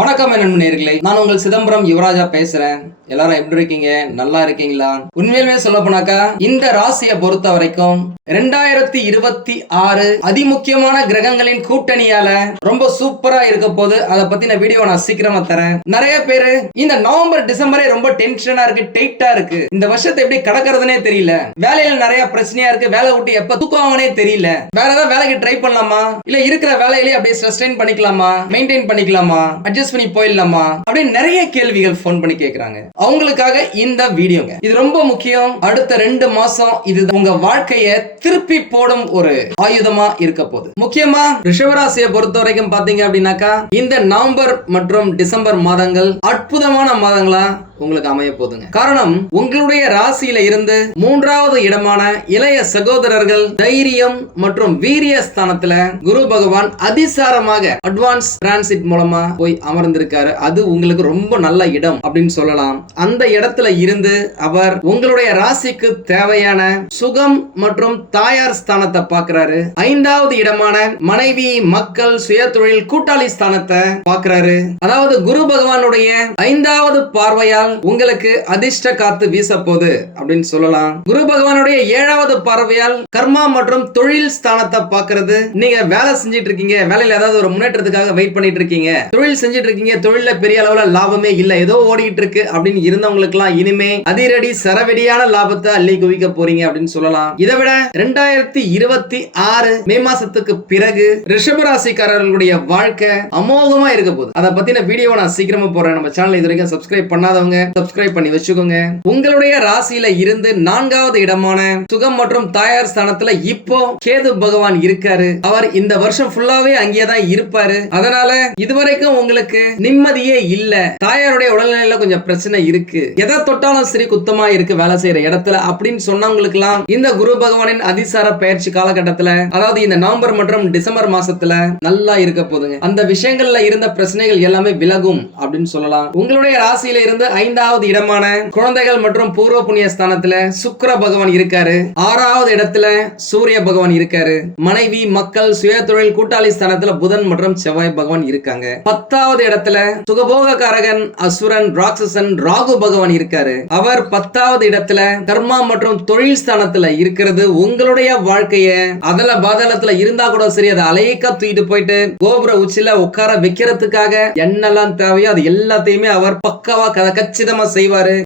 வணக்கம் நண்பர்களே, நான் உங்கள் சிதம்பரம் யுவராஜா பேசுறேன். எல்லாரும் எப்படி இருக்கீங்க? நல்லா இருக்கீங்களா? உண்மையிலுமே சொல்ல போனாக்கா இந்த ராசியை பொறுத்த வரைக்கும் 2026 அதிமுக்கியமான கிரகங்களின் கூட்டணியால ரொம்ப சூப்பரா இருக்க போது. அதை பத்தின வீடியோ நான் சீக்கிரமா தரேன். நிறைய பேரு இந்த நவம்பர் டிசம்பரே ரொம்ப டென்ஷனா இருக்கு, டைட்டா இருக்கு, இந்த வருஷத்தை எப்படி கடக்கிறதுனே தெரியல, வேலையில நிறைய பிரச்சனையா இருக்கு, வேலை விட்டு எப்ப தூக்குவாங்கன்னே தெரியல, வேற ஏதாவது வேலைக்கு ட்ரை பண்ணலாமா, இல்ல இருக்கிற வேலையிலேயே அப்படியே சஸ்டெயின் பண்ணிக்கலாமா, மெயின்டைன் பண்ணிக்கலாமா, அட்ஜஸ்ட் பண்ணி போயிடலாமா அப்படின்னு நிறைய கேள்விகள் போன் பண்ணி கேக்குறாங்க. அவங்களுக்காக இந்த வீடியோங்க. இது ரொம்ப முக்கியம். அடுத்த 2 மாசம் இது உங்க வாழ்க்கைய திருப்பி போடும் ஒரு ஆயுதமா இருக்க போகுது. முக்கியமா ரிஷபராசியை பொறுத்த வரைக்கும் பாத்தீங்க அப்படின்னாக்கா இந்த நவம்பர் மற்றும் டிசம்பர் மாதங்கள் அற்புதமான மாதங்களா உங்களுக்கு அமைய போதுங்க. காரணம், உங்களுடைய ராசியில இருந்து 3வது இடமான இளைய சகோதரர்கள் தைரியம் மற்றும் வீரிய ஸ்தானத்துல குரு பகவான் அதிசாரமாக அட்வான்ஸ் டிரான்சிட் மூலமா போய் அமர்ந்திருக்காரு. அது உங்களுக்கு ரொம்ப நல்ல இடம் அப்படின்னு சொல்லலாம். அந்த இடத்துல இருந்து அவர் உங்களுடைய ராசிக்கு தேவையான சுகம் மற்றும் தாயார் ஸ்தானத்தை பார்க்கிறாரு. 5வது இடமான மனைவி, மக்கள், சுயதொழில், கூட்டாளி ஸ்தானத்தை பார்க்கிறாரு. அதாவது குரு பகவானுடைய 5வது பார்வையால் உங்களுக்கு அதிர்ஷ்ட காத்து வீச போது அப்படின்னு சொல்லலாம். குரு பகவானுடைய 7வது பார்வையால் கர்மா மற்றும் தொழில் ஸ்தானத்தை பார்க்கிறது. நீங்க வேலை செஞ்சிட்டு இருக்கீங்க, வேலையில ஏதாவது ஒரு முன்னேற்றத்துக்காக வெயிட் பண்ணிட்டு இருக்கீங்க, தொழில் செஞ்சிட்டு இருக்கீங்க, தொழில பெரிய அளவுல லாபமே இல்ல, ஏதோ ஓடிட்டு இருக்கு அப்படின்னு இருந்தவங்களுக்கு எல்லாம் இனிமே அதிரடி சரவெடியான லாபத்தை அள்ளி குவிக்க போறீங்க அப்படின்னு சொல்லலாம். இதை விட 2026 மே மாசத்துக்கு பிறகு ரிஷபராசிக்காரர்களுடைய வாழ்க்கை அமோகமா இருக்க போகுது. அதை பத்தின வீடியோ நான் சீக்கிரமா போறேன். நம்ம சேனல் இது வரைக்கும் சப்ஸ்கிரைப் பண்ணாதவங்க சப்ஸ்கிரைப் பண்ணி வச்சுக்கோங்க. உங்களுடைய ராசியில இருந்து 4வது இடமான சுகம் மற்றும் தாயார் ஸ்தானத்துல இப்போ கேது பகவான் இருக்காரு. அவர் இந்த வருஷம் ஃபுல்லாவே அங்கேயேதான் இருப்பாரு. அதனால இதுவரைக்கும் உங்களுக்கு நிம்மதியே இல்ல, தாயாருடைய உடல்நிலையில கொஞ்சம் பிரச்சனை இருக்கு, எதை தொட்டாலும் சரி குத்தமா இருக்கு வேலை செய்யற இடத்துல அப்படின்னு சொன்னவங்களுக்கு எல்லாம் இந்த குரு பகவானின் அதிசார பயிற்சி காலகட்டத்துல, அதாவது இந்த நவம்பர் மற்றும் டிசம்பர் மாசத்துல நல்லா இருக்க போதுங்க. அந்த விஷயங்கள்ல இருந்த பிரச்சனைகள் எல்லாமே விலகும் அப்படின்னு சொல்லலாம். உங்களுடைய ராசியில இருந்து 5வது இடமான குழந்தைகள் மற்றும் பூர்வ புண்ணிய ஸ்தானத்துல சுக்கிர பகவான் இருக்காரு. 6வது இடத்துல சூரிய பகவான் இருக்காரு. மனைவி, மக்கள், சுயதொழில், கூட்டாளி ஸ்தானத்துல புதன் மற்றும் செவ்வாய் பகவான் இருக்காங்க. 10வது இடத்துல சுகபோக காரகன் அசுரன் ராட்சசன் ராகு பகவான் இருக்காரு. அவர் 10வது இடத்துல கர்மா மற்றும் தொழில் ஸ்தானத்துல இருக்கிறது உங்களுடைய வாழ்க்கைய அதல பாதளத்துல இருந்தா கூட சரி, அதை அலையக்க தூக்கிட்டு போயிட்டு கோபுர உச்சில உட்கார வைக்கிறதுக்காக என்னெல்லாம் தேவையோ அது எல்லாத்தையுமே அவர் பக்காவா கச்சிதமா செய்வாரு.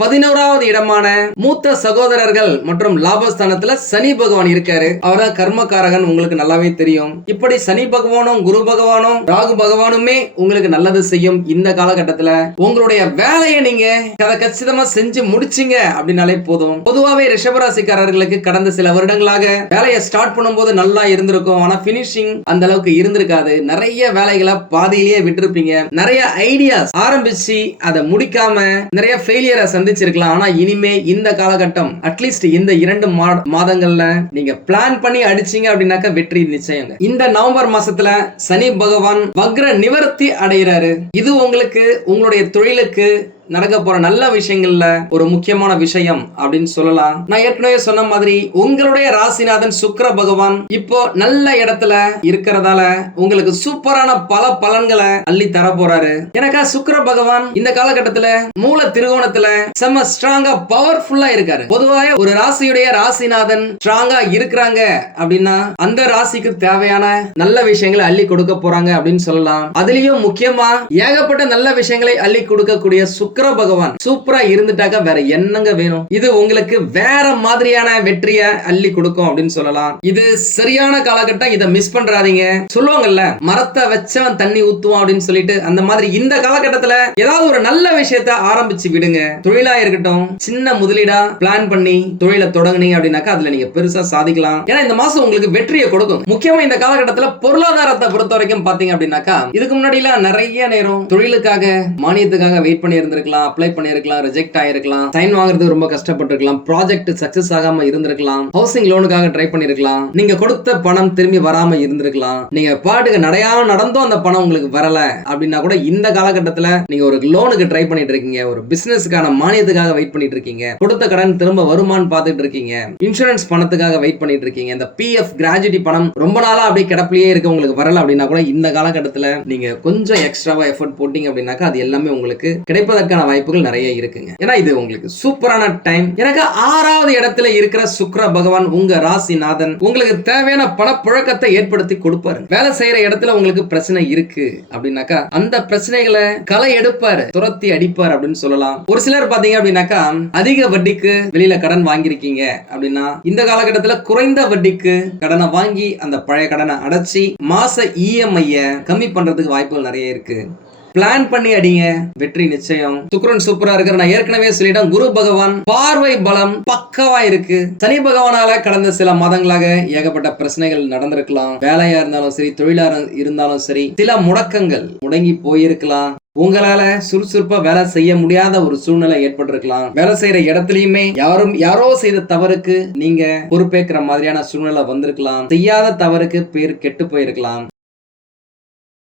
11வது இடமான மூத்த சகோதரர்கள் மற்றும் லாபஸ்தானத்துல சனி பகவான் இருக்காரு. அவர்தான் கர்மகாரகன், உங்களுக்கு நல்லாவே தெரியும். இப்படி சனி பகவானும் குரு பகவானும் ராகு பகவானுமே உங்களுக்கு நல்லது செய்யும். இந்த காலகட்டத்துல உங்களுடைய வேலையை நீங்க கச்சிதமா செஞ்சு முடிச்சீங்க அப்படின்னாலே போதும். பொதுவாவே ரிஷபராசிக்காரர்களுக்கு கடந்த சில வருடங்களாக வேலையை ஸ்டார்ட் பண்ணும்போது நல்லா இருந்திருக்கும், ஆனா பினிஷிங் அந்த அளவுக்கு இருந்திருக்காது. நிறைய வேலைகளை பாதியிலேயே விட்டுருப்பீங்க. நிறைய ஐடியாஸ் ஆரம்பிச்சு அதை முடிக்காம நிறைய ஃபெயிலியரை சந்திச்சிருக்கலாம். ஆனா இனிமே இந்த காலகட்டம் அட்லீஸ்ட் இந்த 2 மாதங்கள்ல நீங்க பிளான் பண்ணி அடிச்சீங்க அப்படின்னாக்க வெற்றி நிச்சயங்க. இந்த நவம்பர் மாசத்துல சனி பகவான் வக்ர நிவர்த்தி அடைகிறாரு. இது உங்களுக்கு உங்களுடைய தொழிலுக்கு நடக்க போற நல்ல விஷயங்கள்ல ஒரு முக்கியமான விஷயம் அப்படின்னு சொல்லலாம். நான் ஏற்கனவே சொன்ன மாதிரி உங்களுடைய ராசிநாதன் சுக்கிர பகவான் இப்போ நல்ல இடத்துல இருக்கிறதால உங்களுக்கு சூப்பரான பல பலன்களை அள்ளி தர போறாரு. எனக்கா சுக்கிர பகவான் இந்த காலகட்டத்துல மூல திருகோணத்துல செம்ம ஸ்ட்ராங்கா பவர்ஃபுல்லா இருக்காரு. பொதுவாக ஒரு ராசியுடைய ராசிநாதன் ஸ்ட்ராங்கா இருக்கிறாங்க அப்படின்னா அந்த ராசிக்கு தேவையான நல்ல விஷயங்களை அள்ளி கொடுக்க போறாங்க அப்படின்னு சொல்லலாம். அதுலயும் முக்கியமா ஏகப்பட்ட நல்ல விஷயங்களை அள்ளி கொடுக்கக்கூடிய சுக்கிர பகவான் சூப்பரா இருந்துட்டாக்க வேற என்னங்க வேணும். இது உங்களுக்கு வேற மாதிரியான வெற்றியை அள்ளி கொடுக்கும் அப்படின்னு சொல்லலாம். இது சரியான காலகட்டம், இதை மிஸ் பண்றாதீங்க. சொல்லுவாங்கல்ல, மரத்தை வச்சவன் தண்ணி ஊத்துவான் அப்படின்னு சொல்லிட்டு, அந்த மாதிரி இந்த காலகட்டத்துல ஏதாவது ஒரு நல்ல விஷயத்தை ஆரம்பிச்சு விடுங்க. தொழிலா இருக்கட்டும், சின்ன முதலீடா பிளான் பண்ணி தொழிலை தொடங்குனீங்க அப்படின்னாக்கா அதுல நீங்க பெருசா சாதிக்கலாம். ஏன்னா இந்த மாசம் உங்களுக்கு வெற்றியை கொடுக்கும். முக்கியமா இந்த காலகட்டத்துல பொருளாதாரத்தை பொறுத்த வரைக்கும் பாத்தீங்க அப்படின்னாக்கா இதுக்கு முன்னாடி நிறைய நேரம் தொழிலுக்காக மானியத்துக்காக வெயிட் பண்ணி இருந்திருக்கலாம். பண்ணிருக்கலாம், அப்ளை பண்ணிருக்கலாம், ரிஜெக்ட் ஆயிருக்கலாம், சைன் வாங்குறது ரொம்ப கஷ்டப்பட்டிருக்கலாம், ப்ராஜெக்ட் சக்சஸ் ஆகாம இருந்திருக்கலாம், ஹவுசிங் லோனுக்காக ட்ரை பண்ணிருக்கலாம், நீங்க கொடுத்த பணம் திரும்பி வராம இருந்திருக்கலாம், நீங்க பாட்டுக்கு நடையாம நடந்தும் அந்த பணம் உங்களுக்கு வரல அப்படின்னா கூட இந்த காலகட்டத்துல நீங்க ஒரு லோனுக்கு ட்ரை பண்ணிட்டு இருக்கீங்க, ஒரு பிசினஸ்க்கான மானியத்துக்காக வெயிட் பண்ணிட்டு இருக்கீங்க, கொடுத்த கடன் திரும்ப வருமானு பார்த்துட்டு இருக்கீங்க, இன்சூரன்ஸ் பணத்துக்காக வெயிட் பண்ணிட்டு இருக்கீங்க, இந்த பிஎஃப் கிராஜுவிட்டி பணம் ரொம்ப நாளா அப்படியே கிடப்பிலேயே இருக்கு, உங்களுக்கு வரல அப்படின்னா கூட இந்த காலகட்டத்துல நீங்க கொஞ்சம் எக்ஸ்ட்ராவா எஃபர்ட் போட்டீங்க அப்படின்னாக்கா அது எல்லாமே உங்களுக்கு கிடைப்பதற்கான வாய்ப்புகள் நிறைய இருக்குங்க. ஏன்னா இது உங்களுக்கு சூப்பரான டைம். எனக்கு 6வது இடத்துல இருக்கிற சுக்கிர பகவான் உங்க ராசிநாதன் உங்களுக்கு தேவையான பணப்புழக்கத்தை ஏற்படுத்தி கொடுப்பாரு. வேலை செய்யற இடத்துல உங்களுக்கு பிரச்சனை இருக்கு அப்படின்னாக்கா அந்த பிரச்சனைகளை களை எடுப்பாரு, துரத்தி அடிப்பார் அப்படின்னு சொல்லலாம். ஒரு சிலர் பாத்தீங்க அப்படின்னாக்கா அதிக வட்டிக்கு வெளியில கடன் வாங்கியிருக்கீங்க அப்படின்னா இந்த காலகட்டத்துல குறைந்த வட்டிக்கு கடனை வாங்கி அந்த பழைய கடனை அடைச்சி மாச இஎம்ஐ கம்மி பண்றதுக்கு வாய்ப்புகள் நிறைய இருக்கு. பிளான் பண்ணி அடிங்க, வெற்றி நிச்சயம். சுக்கிரன் சூப்பரா இருக்கு. நான் ஏற்கனவே சொல்லிட்டேன், குரு பகவான் பார்வை பலம் பக்கவா இருக்கு. சனி பகவானால கடந்த சில மாதங்களாக ஏகப்பட்ட பிரச்சனைகள் நடந்திருக்கலாம். வேலையா இருந்தாலும் சரி, தொழிலா இருந்தாலும் சரி, சில முடக்கங்கள் முடங்கி போயிருக்கலாம். உங்களால சுறுசுறுப்பா வேலை செய்ய முடியாத ஒரு சூழ்நிலை ஏற்பட்டிருக்கலாம். வேலை செய்யற இடத்துலயுமே யாரோ செய்த தவறுக்கு நீங்க பொறுப்பேற்கிற மாதிரியான சூழ்நிலை வந்திருக்கலாம். செய்யாத தவறுக்கு பேர் கெட்டு போயிருக்கலாம்.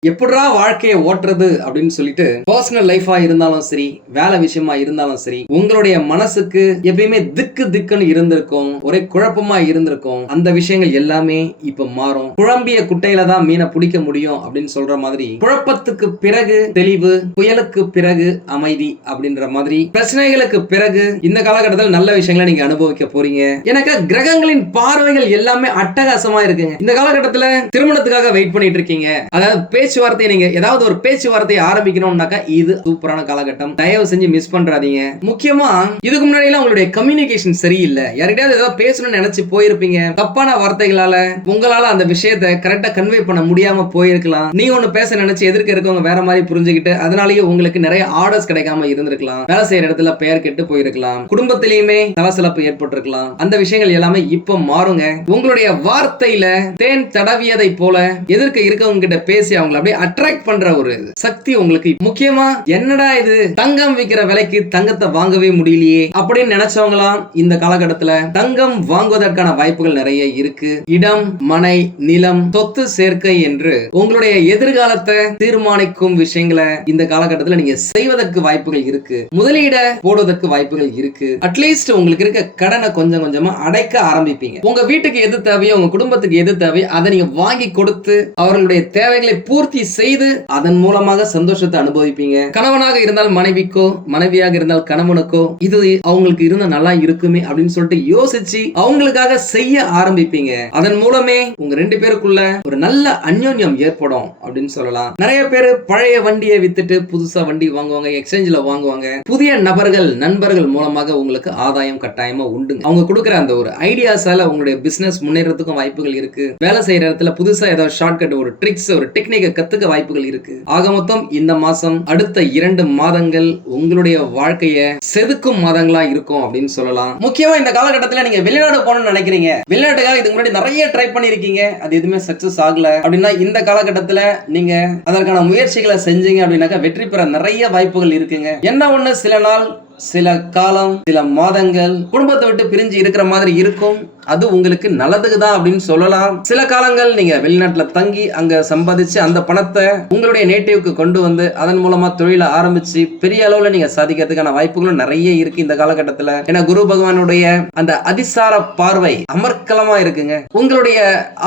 எப்படா வாழ்க்கையை ஓட்டுறது அப்படின்னு சொல்லிட்டு பர்சனல் லைஃபா இருந்தாலும் சரி, வேலை விஷயமா இருந்தாலும் சரி, உங்களுடைய மனசுக்கு எப்பயுமே திக்குன்னு இருந்திருக்கும், ஒரே குழப்பமா இருந்திருக்கும். அந்த விஷயங்கள் எல்லாமே இப்ப மாறும். குழம்பிய குட்டையில தான் மீனை பிடிக்க முடியும் அப்படின்னு சொல்ற மாதிரி, குழப்பத்துக்கு பிறகு தெளிவு, புயலுக்கு பிறகு அமைதி அப்படின்ற மாதிரி பிரச்சனைகளுக்கு பிறகு இந்த காலகட்டத்தில் நல்ல விஷயங்களை நீங்க அனுபவிக்க போறீங்க. எனக்கு கிரகங்களின் பார்வைகள் எல்லாமே அட்டகாசமா இருக்குங்க. இந்த காலகட்டத்தில் திருமணத்துக்காக வெயிட் பண்ணிட்டு இருக்கீங்க, அதாவது பேச்சுவார்த்தை, நீங்க ஏதாவது ஒரு பேச்சுவார்த்தையை ஆரம்பிக்கணும்னாக்கா இது சூப்பரான காலகட்டம். தயவு செஞ்சு மிஸ் பண்றாதீங்க. முக்கியமா இதுக்கு முன்னாடி உங்களுடைய கம்யூனிகேஷன் சரியில்லை, யார்கிட்டயாவது ஏதாவது பேசணும்னு நினைச்சு போயிருப்பீங்க, தப்பான வார்த்தைகளால உங்களால அந்த விஷயத்தை கரெக்டா கன்வே பண்ண முடியாம போயிருக்கலாம். நீ ஒண்ணு பேச நினைச்சு எதிர்க்க இருக்கவங்க வேற மாதிரி புரிஞ்சுக்கிட்டு அதனாலேயே உங்களுக்கு நிறைய ஆர்டர்ஸ் கிடைக்காம இருந்திருக்கலாம். வேலை செய்யற இடத்துல பெயர் கெட்டு போயிருக்கலாம். குடும்பத்திலயுமே சலசலப்பு ஏற்பட்டிருக்கலாம். அந்த விஷயங்கள் எல்லாமே இப்ப மாறுங்க. உங்களுடைய வார்த்தையில தேன் தடவியதை போல எதிர்க்க இருக்கவங்க கிட்ட பேசி அவங்க அப்படியே அட்ராக்ட் பண்ற ஒரு சக்தி உங்களுக்கு. முக்கியமா என்னடா இது தங்கம் விக்கிற விலைக்கு தங்கத்தை வாங்கவே முடியலையே அப்படின்னு நினைச்சவங்களாம் இந்த காலகட்டத்துல தங்கம் வாங்குவதற்கான வாய்ப்புகள் நிறைய இருக்கு. இடம், மனை, நிலம், சொத்து சேர்க்கை என்று உங்களுடைய எதிர்காலத்தை தீர்மானிக்கும் விஷயங்களை இந்த காலகட்டத்தில் நீங்க செய்வதற்கு வாய்ப்புகள் இருக்கு. முதலீட போடுவதற்கு வாய்ப்புகள் இருக்கு. அட்லீஸ்ட் உங்களுக்கு இருக்க கடனை கொஞ்சம் கொஞ்சமா அடைக்க ஆரம்பிப்பீங்க. உங்க வீட்டுக்கு எது தேவையோ, உங்க குடும்பத்துக்கு எது தேவையோ அதை நீங்க வாங்கி கொடுத்து அவர்களுடைய தேவைகளை பூர்த்தி செய்து அதன் மூலமாக சந்தோஷத்தை அனுபவிப்பீங்க. கணவனாக இருந்தால் மனைவிக்கோ, மனைவியாக இருந்தால் கணவனுக்கோ இது அவங்களுக்கு இருந்தா நல்லா இருக்குமே அப்படின்னு சொல்லிட்டு யோசிச்சு அவங்களுக்காக செய்ய ஆரம்பிப்பீங்க. அதன் மூலமே உங்க ரெண்டு பேருக்குள்ள ஒரு நல்ல அந்யோன்யம் ஏற்படும் அப்படின்னு சொல்லலாம். நிறைய பேர் பழைய வண்டியை வித்துட்டு புதுசா வண்டி வாங்குவாங்க, எக்ஸ்சேஞ்சில் வாங்குவாங்க. புதிய நபர்கள், நண்பர்கள் மூலமாக உங்களுக்கு ஆதாயம் கட்டாயமா உண்டு. அவங்க கொடுக்குற அந்த ஒரு ஐடியாஸால உங்களுடைய பிசினஸ் முன்னேறதுக்கும் வாய்ப்புகள் இருக்கு. வேலை செய்யற இடத்துல புதுசா ஏதாவது ஷார்ட்கட், ஒரு ட்ரிக்ஸ், ஒரு டெக்னிக்கை கத்துக்க வாய்ப்புகள் இருக்கு. ஆக மொத்தம் இந்த மாசம் அடுத்த 2 மாதங்கள் உங்களுடைய வாழ்க்கைய செதுக்கும் மாதங்களா இருக்கும் அப்படின்னு சொல்லலாம். முக்கியமா இந்த காலகட்டத்தில் நீங்க வெளிநாடு போகணும்னு நினைக்கிறீங்க, வெளிநாட்டுக்காக இதுக்கு முன்னாடி நிறைய ட்ரை பண்ணிருக்கீங்க, அது எதுவுமே சக்சஸ் ஆகல அப்படின்னா இந்த காலகட்டத்தில் நீங்க அதற்கான முயற்சிகளை செஞ்சீங்க அப்படின்னாக்கா வெற்றி பெற நிறைய வாய்ப்புகள் இருக்குங்க. என்ன ஒண்ணு, சில நாள், சில காலம், சில மாதங்கள் குடும்பத்தை விட்டு பிரிஞ்சு இருக்கிற மாதிரி இருக்கும். அது உங்களுக்கு நல்லதுக்கு தான் அப்படின்னு சொல்லலாம். சில காலங்கள் நீங்க வெளிநாட்டுல தங்கி அங்க சம்பாதிச்சு அந்த பணத்தை உங்களுடைய நேட்டிவ்க்கு கொண்டு வந்து அதன் மூலமா தொழிலை ஆரம்பிச்சு பெரிய அளவுல நீங்க சாதிக்கிறதுக்கான வாய்ப்புகளும் நிறைய இருக்கு இந்த காலகட்டத்துல. ஏன்னா குரு பகவானுடைய அந்த அதிசார பார்வை அமர்க்கலமா இருக்குங்க. உங்களுடைய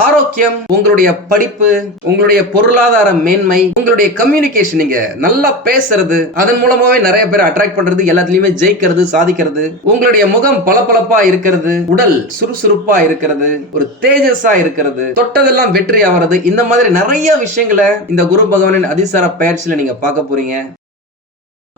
ஆரோக்கியம், உங்களுடைய படிப்பு, உங்களுடைய பொருளாதார மேன்மை, உங்களுடைய கம்யூனிகேஷன், நீங்க நல்லா பேசுறது, அதன் மூலமாவே நிறைய பேர் அட்ராக்ட் பண்றது, எல்லாத்துலயும் ஜெயிக்கிறது, சாதிக்கிறது, உங்களுடைய முகம் பளபளப்பா இருக்கிறது, உடல் சுறுசுறுப்பா இருக்கிறது, ஒரு தேஜஸா இருக்கிறது, தொட்டதெல்லாம் வெற்றி ஆகிறது. இந்த மாதிரி நிறைய விஷயங்களை இந்த குரு பகவானின் அதிசார பயிற்சியில நீங்க பார்க்க போறீங்க.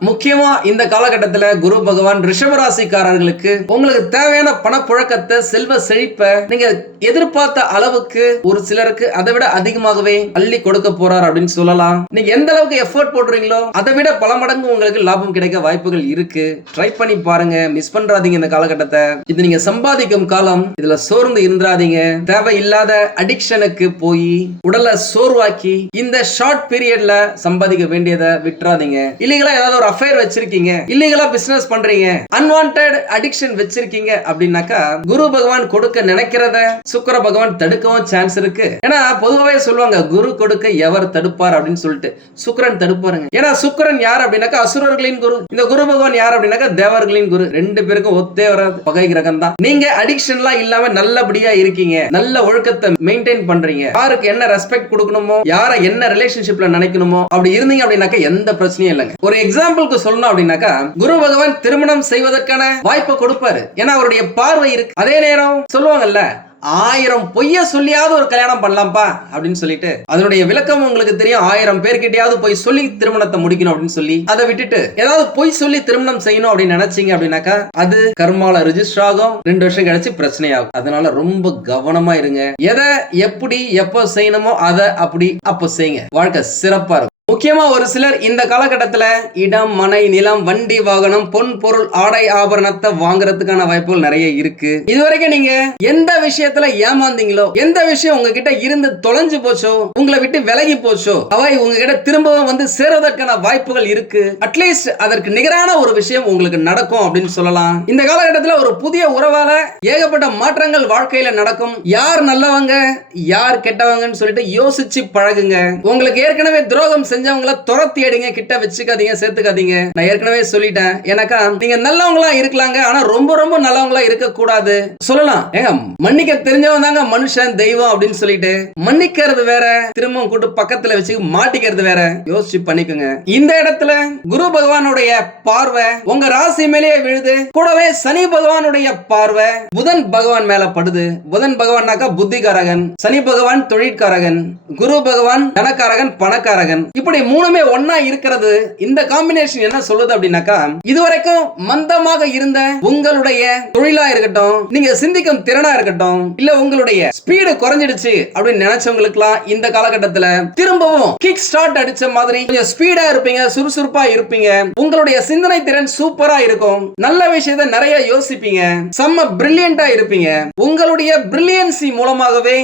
முக்கியமா இந்த காலகட்டத்துல குரு பகவான் ரிஷபராசிக்காரர்களுக்கு உங்களுக்கு தேவையான பணப்புழக்கத்தை, செல்வ செழிப்பை நீங்க எதிர்பார்த்த அளவுக்கு ஒரு சிலருக்கு அதை விட அதிகமாகவே அள்ளி கொடுக்க போறார் அப்படின்னு சொல்லலாம். நீங்க எந்த அளவுக்கு எஃபோர்ட் போடுறீங்களோ அதை விட பல மடங்கு உங்களுக்கு லாபம் கிடைக்க வாய்ப்புகள் இருக்கு. ட்ரை பண்ணி பாருங்க, மிஸ் பண்றாதீங்க இந்த காலகட்டத்தை. இது நீங்க சம்பாதிக்கும் காலம், இதுல சோர்ந்து இருந்துராதீங்க. தேவையில்லாத அடிக்ஷனுக்கு போய் உடலை சோர்வாக்கி இந்த ஷார்ட் பீரியட்ல சம்பாதிக்க வேண்டியதை விட்டுறாதீங்க. இல்லைங்களா, ஏதாவது ஒரு அஃபேர் வச்சிருக்கீங்க, இல்லீகலா பிசினஸ் பண்றீங்க, அன்வான்டட் அடிக்ஷன் வச்சிருக்கீங்க அப்படின்னாக்கா குரு பகவான் கொடுக்க நினைக்கிறத சுக்கிர பகவான் தடுக்கவும் சான்ஸ் இருக்கு. ஏன்னா பொதுவாகவே சொல்லுவாங்க குரு கொடுக்க எவர் தடுப்பார் அப்படின்னு சொல்லிட்டு, சுக்கிரன் தடுப்பாருங்க. ஏன்னா சுக்கிரன் யார் அப்படின்னாக்கா அசுரர்களின் குரு, இந்த குரு பகவான் யார் அப்படின்னாக்கா தேவர்களின் குரு. ரெண்டு பேருக்கும் ஒத்தே வராது, பகை கிரகம் தான். நீங்க அடிக்ஷன்லாம் இல்லாம நல்லபடியா இருக்கீங்க, நல்ல ஒழுக்கத்தை மெயின்டைன் பண்றீங்க, யாருக்கு என்ன ரெஸ்பெக்ட் கொடுக்கணுமோ, யார என்ன ரிலேஷன்ஷிப்ல நினைக்கணுமோ அப்படி இருந்தீங்க அப்படின்னாக்கா எந்த பிரச்சனையும் இல்லைங்க. ஒரு எக்ஸாம்பிளுக்கு சொல்லணும் அப்படின்னாக்கா குரு பகவான் திருமணம் செய்வதற்கான வாய்ப்பை கொடுப்பாரு. ஏன்னா அவருடைய பார்வை இருக்கு. அதே நேரம் சொல்லுவாங்கல்ல 1000 பொய்ய சொல்லியாவது ஒரு கல்யாணம் பண்ணலாம்ப்பா அப்படின்னு சொல்லிட்டு, அதனுடைய விளக்கம் உங்களுக்கு தெரியும். 1000 பேர்கிட்டயாவது போய் சொல்லி திருமணத்தை முடிக்கணும் அப்படின்னு சொல்லி அதை விட்டுட்டு ஏதாவது பொய் சொல்லி திருமணம் செய்யணும் அப்படின்னு நினைச்சீங்க அப்படின்னாக்கா அது கர்மால ரிஜிஸ்டர் ஆகும், 2 வருஷம் கழிச்சு பிரச்சனை ஆகும். அதனால ரொம்ப கவனமா இருங்க. எதை எப்படி எப்ப செய்யணுமோ அதை அப்படி அப்ப செய்யுங்க, வாழ்க்கை சிறப்பா இருக்கும். முக்கியமா ஒரு சிலர் இந்த காலகட்டத்துல இடம், மனை, நிலம், வண்டி, வாகனம், பொன் பொருள், ஆடை ஆபரணத்தை வாங்குறதுக்கான வாய்ப்புகள் நிறைய இருக்கு. இதுவரைக்கும் நீங்க எந்த விஷயத்துல ஏமாந்தீங்களோ, எந்த விஷயம் உங்ககிட்ட இருந்து தொலைஞ்சு போச்சோ, உங்களை விட்டு விலகி போச்சோ, அவை உங்ககிட்ட திரும்பவும் வந்து சேருவதற்கான வாய்ப்புகள் இருக்கு. அட்லீஸ்ட் அதற்கு நிகரான ஒரு விஷயம் உங்களுக்கு நடக்கும் அப்படின்னு சொல்லலாம். இந்த காலகட்டத்துல ஒரு புதிய உறவால ஏகப்பட்ட மாற்றங்கள் வாழ்க்கையில நடக்கும். யார் நல்லவங்க யார் கெட்டவங்கன்னு சொல்லிட்டு யோசிச்சு பழகுங்க. உங்களுக்கு ஏற்கனவே துரோகம் செஞ்சவங்கள துரத்தி அடிங்க, கிட்ட வச்சுக்காதீங்க, சேர்த்துக்காதீங்க. நான் ஏற்கனவே சொல்லிட்டேன். எனக்கா நீங்க நல்லவங்களா இருக்கலாங்க, ஆனா ரொம்ப ரொம்ப நல்லவங்களா இருக்க கூடாது. சொல்லலாம் ஏங்க மன்னிக்க தெரிஞ்சவன் தாங்க மனுஷன் தெய்வம் அப்படின்னு சொல்லிட்டு, மன்னிக்கிறது வேற, திரும்ப கூட்டு பக்கத்துல வச்சு மாட்டிக்கிறது வேற. யோசிச்சு பண்ணிக்கோங்க. இந்த இடத்துல குரு பகவானுடைய பார்வை உங்க ராசி மேலேயே விழுது, கூடவே சனி பகவானுடைய பார்வை புதன் பகவான் மேல படுது. புதன் பகவான்னாக்கா புத்திகாரகன், சனி பகவான் தொழிற்காரகன், குரு பகவான் தனக்காரகன், பணக்காரகன். இப்படி மூணுமே ஒன்னா இருக்கிறது. இந்த காம்பினேஷன் என்ன சொல்லுது அப்படின்னாக்கா, இதுவரைக்கும் மந்தமாக இருந்த உங்களுடைய தொழிலா இருக்கட்டும், நீங்க சிந்திக்கும் திறனா இருக்கட்டும், இல்ல உங்களுடைய ஸ்பீடு குறைஞ்சிடுச்சு அப்படின்னு நினைச்சவங்களுக்குலாம் இந்த காலகட்டத்துல திரும்பவும் கிக் ஸ்டார்ட் அடிச்ச மாதிரி கொஞ்சம் ஸ்பீடா இருப்பீங்க, சுறுசுறுப்பா இருப்பீங்க. உங்களுடைய சிந்தனை திறன் சூப்பரா இருக்கும். நல்ல விஷயத்தை நிறைய யோசிப்பீங்க, செம்ம பிரில்லியண்டா இருப்பீங்க. உங்களுடைய பிரில்லியன்சி மூலமாகவே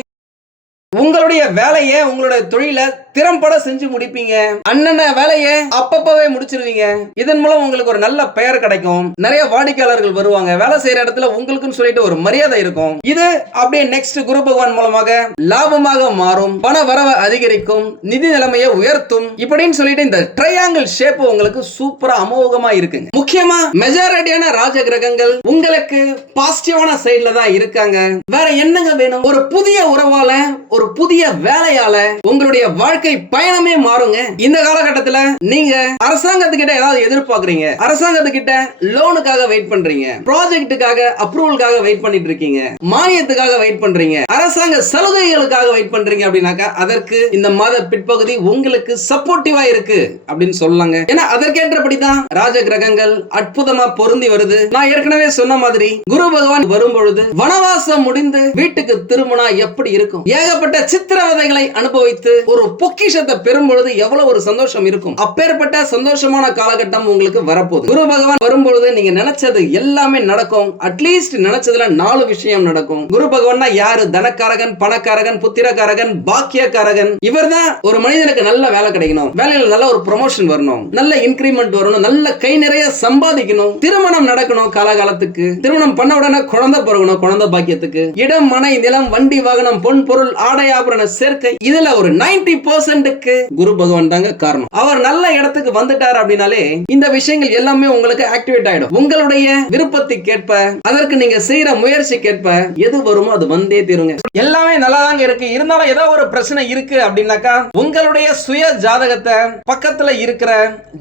உங்களுடைய வேலையை, உங்களுடைய தொழிலை திறம்பட செஞ்சு முடிப்பீங்க. அண்ணன வேலையை அப்பப்பவே முடிச்சிருவீங்க. இதன் மூலம் உங்களுக்கு ஒரு நல்ல பெயர் கிடைக்கும். நிறைய வாடிக்கையாளர்கள் வருவாங்க. வேலை செய்யற இடத்துல உங்களுக்குன்னு சொல்லிட்டு ஒரு மரியாதை இருக்கும். இது அப்படியே நெக்ஸ்ட் குரு பகவான் மூலமாக லாபமாக மாறும், பண வரவை அதிகரிக்கும், நிதி நிலைமையை உயர்த்தும். இப்படின்னு சொல்லிட்டு இந்த ட்ரையாங்கிள் ஷேப் உங்களுக்கு சூப்பரா அமோகமா இருக்குங்க. முக்கியமா மெஜாரிட்டியான ராஜ கிரகங்கள் உங்களுக்கு பாசிட்டிவான சைடுல தான் இருக்காங்க. வேற என்னங்க வேணும்? ஒரு புதிய உறவால, ஒரு புதிய வேலையால உங்களுடைய வாழ்க்கை பயணமே மாறுங்க. இந்த காலகட்டத்துல நீங்க அரசாங்கத்துக்கிட்ட ஏதாவது எதிர்பார்க்கறீங்க, அரசாங்கத்துக்கிட்ட லோனுக்காக வெயிட் பண்றீங்க, ப்ராஜெக்ட்டுக்காக அப்ரூவலுக்காக வெயிட் பண்ணிட்டு இருக்கீங்க, மானியத்துக்காக வெயிட் பண்றீங்க, அரசாங்க சலுகைகளுக்காக வெயிட் பண்றீங்க அப்படின்னாக்கா அதற்கு இந்த மாத பிற்பகுதி உங்களுக்கு சப்போர்ட்டிவா இருக்கு அப்படின்னு சொல்லலாங்க. ஏன்னா அதற்கேற்றபடிதான் ராஜ கிரகங்கள் அற்புதமா பொருந்தி வருது. நான் ஏற்கனவே சொன்ன மாதிரி குரு பகவான் வரும்பொழுது வனவாசம் முடிந்து வீட்டுக்கு திரும்பினா எப்படி இருக்கும்? ஏகப்பட்ட சித்திரவதைகளை அனுபவித்து ஒரு பொக்கிஷத்தை பெறும் பொழுது எவ்வளவு ஒரு சந்தோஷம் இருக்கும். அப்பேற்பட்ட சந்தோஷமான காலகட்டம் உங்களுக்கு வரப்போகுது. குரு பகவான் வரும்பொழுது நீங்க நினைச்சது எல்லாமே நடக்கும். அட்லீஸ்ட் நினைச்சதுல 4 விஷயம் நடக்கும். குரு பகவான் யாரு? தனக்காரகன், பணக்காரகன், புத்திரக்காரகன், பாக்கியக்காரகன். இவர் தான் ஒரு மனிதனுக்கு நல்ல வேலை கிடைக்கணும், வேலையில நல்ல ஒரு ப்ரமோஷன் வரணும், நல்ல இன்கிரிமெண்ட் வரணும், நல்ல கை நிறைய சம்பாதிக்கணும், திருமணம் நடக்கணும், காலகாலத்துக்கு திருமணம் பண்ண உடனே குழந்தை பிறக்கணும், குழந்தை பாக்கியத்துக்கு, இடம், மனை, நிலம், வண்டி, வாகனம், பொன் பொருள், ஆடை ஆபரண சேர்க்கை. இதுல ஒரு 90%க்கு குரு பகவான் தாங்க காரணம். அவர் நல்ல இடத்துக்கு வந்துட்டார் அப்படினாலே இந்த விஷயங்கள் எல்லாமே உங்களுக்கு ஆக்டிவேட் ஆயிடும். உங்களுடைய விருப்பத்துக்கேற்ப, அதற்கு நீங்க செய்யற முயற்சிக்கேற்ப எது வருமோ அது வந்தே தீருங்க. எல்லாமே நல்லா தாங்க இருக்கு. இருந்தாலும் ஏதோ ஒரு பிரச்சனை இருக்கு அப்படின்னாக்கா உங்களுடைய சுய ஜாதகத்தை பக்கத்துல இருக்கிற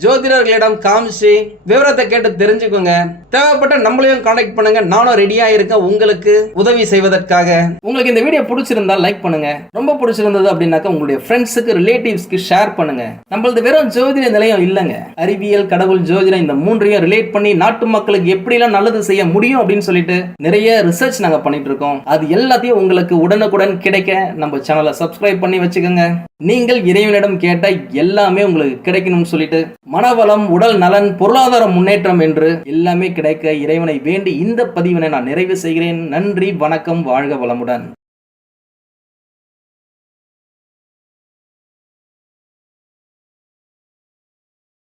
ஜோதிடர்களிடம் காமிச்சு விவரத்தை கேட்டு தெரிஞ்சுக்கோங்க. தேவைப்பட்ட நம்மளையும் கான்டாக்ட் பண்ணுங்க. நானும் ரெடியா இருக்கேன் உங்களுக்கு உதவி செய்வதற்காக. உங்களுக்கு இந்த வீடியோ பிடிச்சிருந்தா லைக் பண்ணுங்க. ரொம்ப பிடிச்சிருந்தது அப்படின்னாக்கா உங்களுடைய ஃப்ரெண்ட்ஸுக்கு, ரிலேட்டிவ்ஸ்க்கு ஷேர் பண்ணுங்க. நம்மளது வெறும் ஜோதிட நிலையம் இல்லைங்க, அறிவியல், கடவுள், ஜோதிடம் இந்த மூன்றையும் ரிலேட் பண்ணி நாட்டு மக்களுக்கு எப்படிலாம் நல்லது செய்ய முடியும் அப்படின்னு சொல்லிட்டு நிறைய ரிசர்ச் நாங்க பண்ணிட்டு இருக்கோம். அது எல்லாத்தையும் உங்களுக்கு உடனுக்குடன் கிடைக்க நம்ம சேனலை சப்ஸ்கிரைப் பண்ணி வச்சுக்கோங்க. நீங்கள் இறைவனிடம் கேட்ட எல்லாமே உங்களுக்கு கிடைக்கணும்னு சொல்லிட்டு மனவளம், உடல் நலன், பொருளாதார முன்னேற்றம் என்று எல்லாமே கிடைக்க இறைவனை வேண்டி இந்த பதிவினை நான் நிறைவு செய்கிறேன். நன்றி, வணக்கம், வாழ்க வளமுடன்.